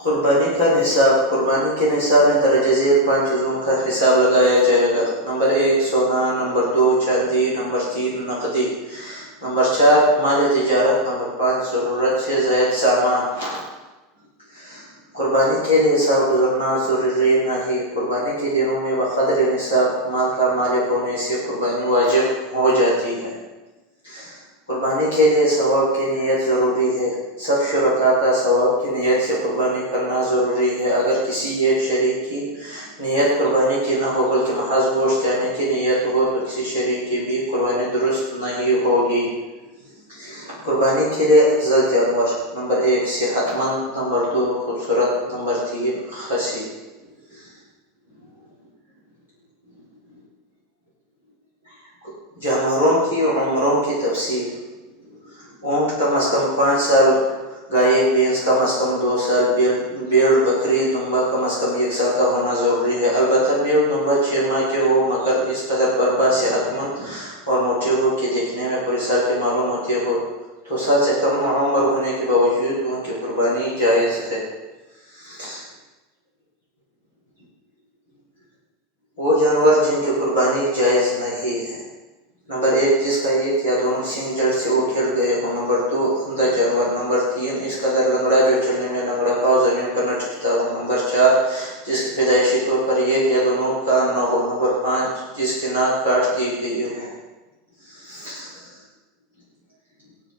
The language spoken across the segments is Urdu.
قربانی کا نصاب. قربانی کے نصاب میں درجہ ذیل 5 چیزوں کا حساب لگایا جائے گا. نمبر 1 سونا، نمبر 2 چاندی، نمبر 3 نقدی، نمبر 4 مال تجارت، نمبر 5 ضرورت سے زائد سامان. قربانی کے لیے نصاب گزرنا ضروری نہیں. قربانی کے دنوں میں بقدر نصاب مال کا مالک ہونے سے قربانی واجب ہو جاتی ہے. قربانی کے لیے ثواب کی نیت ضروری ہے. سب شرکاء کا ثواب کی نیت سے قربانی کرنا ضروری ہے. اگر کسی ایک شریک کی نیت قربانی کی نہ ہو بلکہ محض گوشت کھانے کی نیت ہو تو کسی شریک کی بھی قربانی درست نہیں ہوگی. قربانی کے لیے افضل جانور. نمبر 1 صحت مند، نمبر 2 خوبصورت، نمبر 3 خصی. جانوروں کی عمروں کی تفصیل. اونٹ کم از کم 5 سال، گائے بھینس کم از کم 2 سال، بھیڑ بکری دمبا کم از کم 1 سال کا ہونا ضروری ہے. البتہ بھیڑ دمبا 6 ماہ کے ہو مگر اس قدر برپا صحت مند اور موٹے ہو کہ دیکھنے میں پورے سال کے معلوم ہوتے ہو تو سال سے کم عمر ہونے کے باوجود ان کی قربانی جائز ہے. وہ جانور جن کی قربانی جائز نہیں ہے. نمبر 1 جس کا ایک یا دونوں سینگ جڑ سے اکھڑ گئے ہو. نمبر 2 اندھا جانور. نمبر 3 اس قدر لنگڑا جو چلنے میں لنگڑا پاؤں زمین پر نہ ٹکتا ہو. نمبر 4 جس کی پیدائشی طور پر ایک یا دونوں کان نہ ہو. نمبر 5 جس کی ناک کاٹ دی گئی ہو.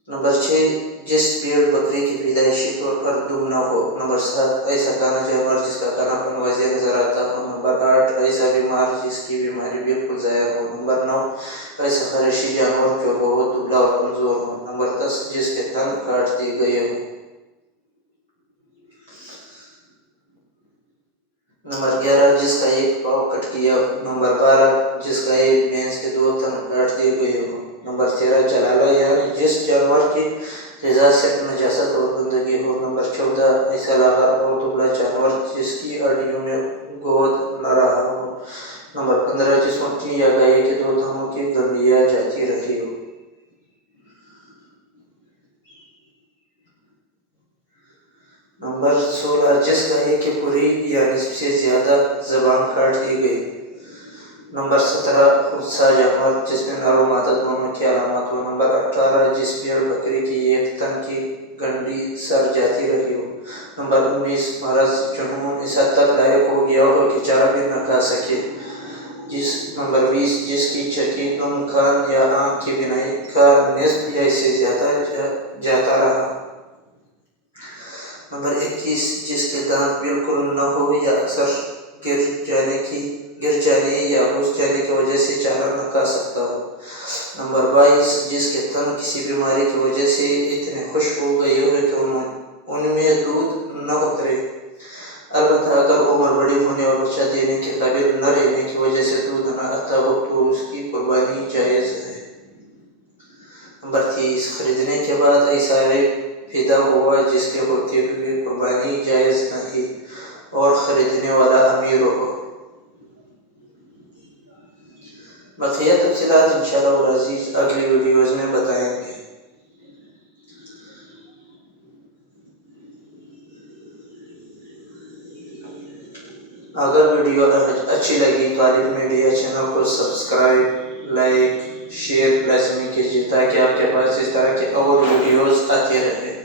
نمبر 6 جس بھیڑ بکری کی پیدائشی طور پر دم نہ ہو. نمبر 7 ایسا کانا جانور جس کا کانا پن واضح نظر آتا ہو. نمبر 8 ایسا بیمار جس کی بیماری بالکل ظاہر ہو. نمبر 9 ایسا خراشی جانور جو بہت دبلا اور کمزور ہو. نمبر 10 جس کے تن کاٹ دیے گئے ہو. نمبر 11 جس کا ایک پاؤں کٹ گیا ہو. نمبر 12 جس کا ایک بھینس کے 2 تن کاٹ دیے گئے ہو. نمبر 13 جلالہ یعنی جس جانور کی غذا سے نجاست اور گندگی ہو. نمبر 14 ایسا لاغر اور دبلا جانور جس کی ہڈیوں میں گود نہ رہا ہو. نمبر 15 جس اونٹی یا گائے کے 2 دھموں کی گندگیاں جاتی رہی ہو. نمبر 16 جس گائے کی پوری یا نصف سے زیادہ زبان کاٹ دی گئی. نمبر 17 خودسا جانور جس میں نر و مادہ دونوں کی علامات ہو. نمبر 18 جس بھیڑ بکری کی ایک تن کی گنڈی سر جاتی رہی ہو. نمبر 19 مرض جنون اس حد تک لاحق ہو گیا ہو کہ چارہ بھی نہ کھا سکے. نمبر 20 جس کی چکی دم کان یا آنکھ کی بینائی کا نصف یا اس سے زیادہ جاتا رہا. نمبر 21 جس کے دانت بالکل نہ ہو یا اکثر گر جانے یا گھس جانے کی وجہ سے چارہ نہ کھا سکتا ہو. نمبر 22 جس کے تن کسی بیماری کی وجہ سے اتنے خشک ہو گئے ہو کہ ان میں دودھ نہ اترے. البتہ اگر عمر بڑی ہونے اور بچہ دینے کے قابل نہ رہنے کی وجہ سے دودھ نہ آتا ہو تو اس کی قربانی جائز ہے. نمبر 30 خریدنے کے بعد ایسا عیب پیدا ہوا جس کے ہوتے ہوئے قربانی جائز نہیں اور خریدنے والا امیر ہو. بقیہ تفصیلات انشاءاللہ العزیز اگلی ویڈیوز میں بتائیں گے. اگر ویڈیو اچھی لگی تو عالم میڈیا چینل کو سبسکرائب، لائک، شیئر لازمی کیجیے تاکہ آپ کے پاس اس طرح کے اور ویڈیوز آتے رہیں.